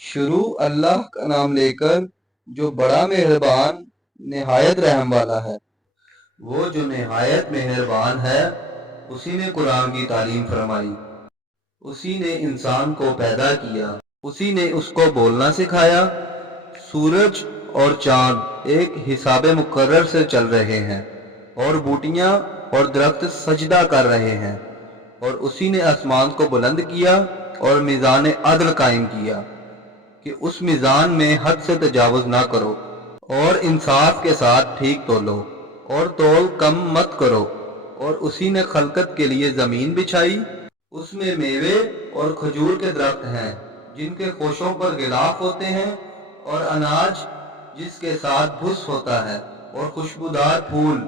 शुरू अल्लाह का नाम लेकर जो बड़ा मेहरबान निहायत रहम वाला है। वो जो निहायत मेहरबान है, उसी ने कुरान की तालीम फरमाई, उसी ने इंसान को पैदा किया, उसी ने उसको बोलना सिखाया। सूरज और चांद एक हिसाबे मुकर्रर से चल रहे हैं और बूटियां और दरख्त सजदा कर रहे हैं, और उसी ने आसमान को बुलंद किया और मीज़ान अदल कायम किया कि उस मीज़ान में हद से तजावुज़ ना करो, और इंसाफ के साथ ठीक तोलो और तोल कम मत करो। और उसी ने खलकत के लिए ज़मीन बिछाई, उसमें मेवे और खजूर के दरख्त हैं जिनके खोशों पर गिलाफ होते हैं, और अनाज जिसके साथ भुस होता है, और खुशबूदार फूल।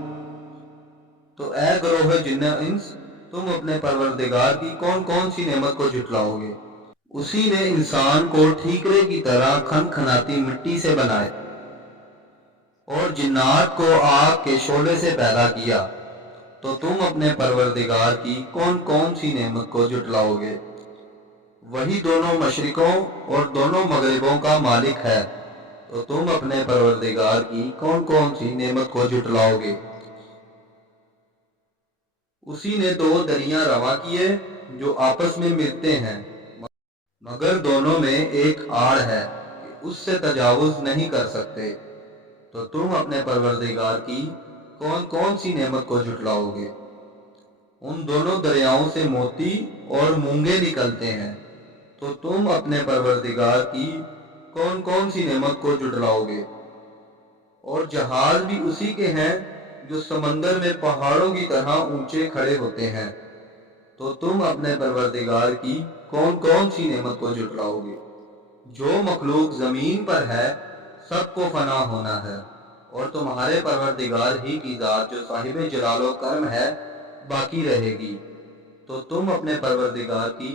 तो ए गरोह जिन्न इंस, तुम अपने परवरदिगार की कौन कौन सी नेमत को झुटलाओगे। उसी ने इंसान को ठीकरे की तरह खनखनाती मिट्टी से बनाए और जिन्नात को आग के शोले से पैदा किया। तो तुम अपने परवरदिगार की कौन कौन सी नेमत को झुटलाओगे। वही दोनों मशरिकों और दोनों मगरिबों का मालिक है। तो तुम अपने परवरदिगार की कौन कौन सी नेमत को झुटलाओगे। उसी ने दो दरिया रवा किए जो आपस में मिलते हैं, मगर दोनों में एक आड़ है कि उससे तजावुज नहीं कर सकते। तो तुम अपने परवरदिगार की कौन कौन सी नेमत को झुटलाओगे। उन दोनों दरियाओं से मोती और मूंगे निकलते हैं। तो तुम अपने परवरदिगार की कौन कौन सी नेमत को झुटलाओगे। और जहाज भी उसी के हैं जो समंदर में पहाड़ों की तरह ऊंचे खड़े होते हैं। तो तुम अपने परवरदिगार की कौन कौन सी नेमत को झुटलाओगे। जो मखलूक जमीन पर है सबको फना होना है, और तुम्हारे परवरदिगार ही की जात जो साहिब जलालो करम है बाकी रहेगी। तो तुम अपने परवरदिगार की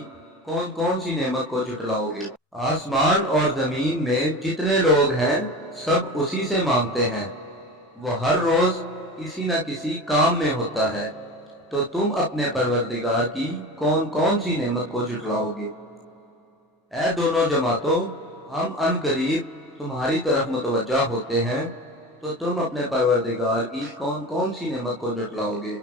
कौन कौन सी नेमत को झुटलाओगे। आसमान और जमीन में जितने लोग हैं सब उसी से मांगते हैं, वो हर रोज किसी न किसी काम में होता है। तो तुम अपने परवरदिगार की कौन कौन सी नेमत को झुटलाओगे। ऐ दोनों जमातों, हम अनकरीब तुम्हारी तरफ मुतवज्जा होते हैं। तो तुम अपने परवरदिगार की कौन कौन सी नेमत को झुटलाओगे।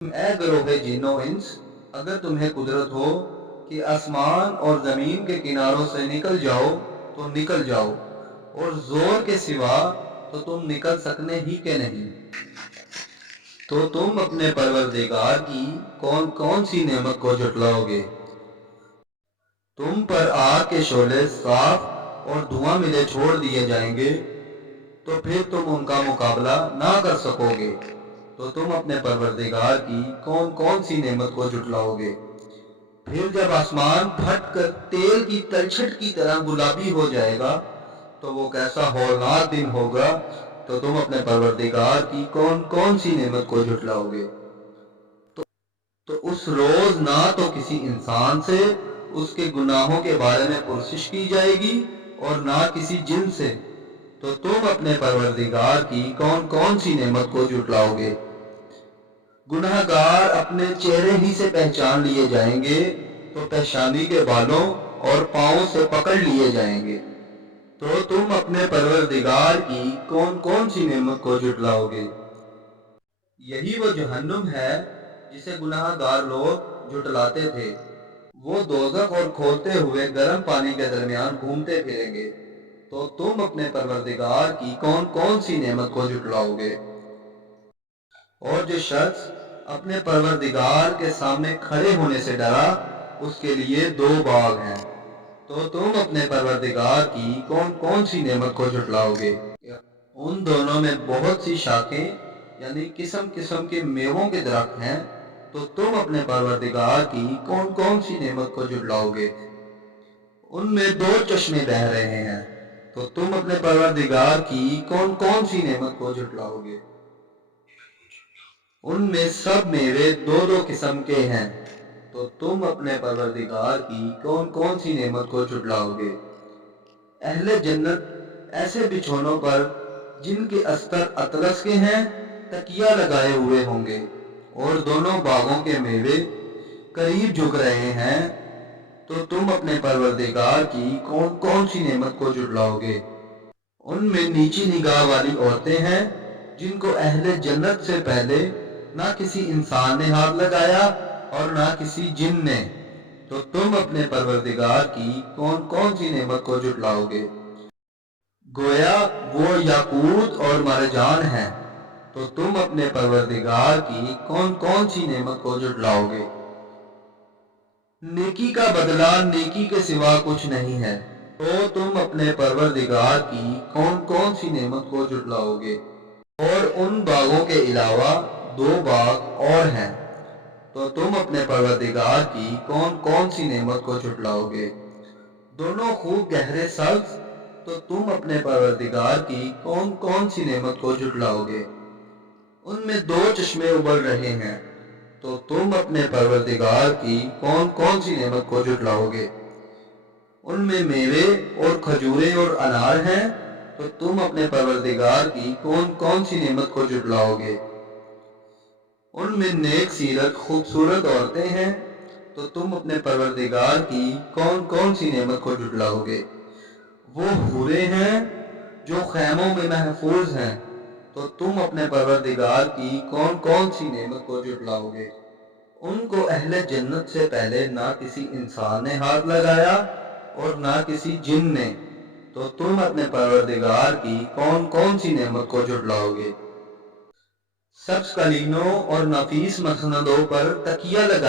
ऐ गरोहे जिन्नो इंस, अगर तुम्हें कुदरत हो कि आसमान और जमीन के किनारों से निकल जाओ तो निकल जाओ, और जोर के सिवा तो तुम निकल सकने ही के नहीं। तो तुम अपने परवरदिगार की कौन कौन सी नेमत को झुटलाओगे। तुम पर आग के शोले साफ और धुआं मिले छोड़ दिए जाएंगे, तो फिर तुम उनका मुकाबला ना कर सकोगे। तो तुम अपने परवरदिगार की कौन कौन सी नेमत को झुटलाओगे। फिर जब आसमान फट कर तेल की तलछट की तरह गुलाबी हो जाएगा, तो वो कैसा हौलनाक दिन होगा। तो तुम अपने परवरदिगार की कौन कौन सी नेमत को झुटलाओगे। तो उस रोज ना तो किसी इंसान से उसके गुनाहों के बारे में पुरसिश की जाएगी और ना किसी जिन से। तो तुम अपने परवरदिगार की कौन कौन सी नेमत को झुटलाओगे। गुनाहगार अपने चेहरे ही से पहचान लिए जाएंगे, तो पेशानी के बालों और पांवों से पकड़ लिए जाएंगे। तो तुम अपने परवरदिगार की कौन कौन सी नेमत को झुटलाओगे। यही वो जहन्नुम है जिसे गुनाहगार लोग झुटलाते थे। वो दोजख और खोलते हुए गर्म पानी के दरमियान घूमते फिरेंगे। तो तुम अपने परवरदिगार की कौन कौन सी नेमत को झुटलाओगे। और जो शख्स अपने परवरदिगार के सामने खड़े होने से डरा, उसके लिए दो बाग हैं। तो तुम अपने परवरदिगार की कौन कौन सी नेमत को झुटलाओगे। उन दोनों में बहुत सी शाखें यानी किस्म किस्म के मेवों के दरख्त हैं। तो तुम अपने परवरदिगार की कौन कौन सी नेमत को झुटलाओगे। उनमें दो चश्मे बह रहे हैं। तो तुम अपने परवरदिगार की कौन कौन सी नेमत को झुटलाओगे। उनमें सब मेवे दो दो किस्म के हैं। तो तुम अपने परवरदिगार की कौन कौन सी नेमत को झुटलाओगे। अहले जन्नत ऐसे बिछौनों पर जिनके अस्तर अतलस के हैं तकिया लगाए हुए होंगे, और दोनों बागों के मेवे करीब झुक रहे हैं। تو تم اپنے پروردگار کی کون کون سی نعمت کو جھٹلاؤ گے؟ ان میں نیچی نگاہ والی عورتیں ہیں جن کو اہل جنت سے پہلے نہ کسی انسان نے ہاتھ لگایا اور نہ کسی جن نے، تو تم اپنے پروردگار کی کون کون سی نعمت کو جھٹلاؤ گے؟ گویا وہ یاقوت اور مرجان ہیں، تو تم اپنے پروردگار کی کون کون سی نعمت کو جھٹلاؤ گے؟ نیکی کا بدلہ نیکی کے سوا کچھ نہیں ہے، تو تم اپنے پروردگار کی کون کون سی نعمت کو جھٹلاؤ گے؟ اور ان باغوں کے علاوہ 2 باغ اور ہیں، تو تم اپنے پروردگار کی کون کون سی نعمت کو جھٹلاؤ گے؟ دونوں خوب گہرے سبز، تو تم اپنے پروردگار کی کون کون سی نعمت کو جھٹلاؤ گے؟ ان میں 2 چشمے ابل رہے ہیں، تو تم اپنے پروردگار کی کون کون سی نعمت کو جھٹلاؤ گے؟ ان میں میوے اور کھجوریں اور انار ہیں، تو تم اپنے پروردگار کی کون کون سی نعمت کو جھٹلاؤ گے؟ ان میں نیک سیرت خوبصورت عورتیں ہیں، تو تم اپنے پروردگار کی کون کون سی نعمت کو جھٹلاؤ گے؟ وہ حوریں ہیں جو خیموں میں محفوظ ہیں، تو تم اپنے پروردگار کی کون کون سی نعمت کو جھٹلاؤ گے؟ ان کو اہل جنت سے پہلے نہ کسی انسان نے ہاتھ لگایا اور نہ کسی جن نے، تو تم اپنے پروردگار کی کون کون سی نعمت کو جھٹلاؤ گے؟ سبز قالینوں اور نفیس مسندوں پر تکیہ لگائے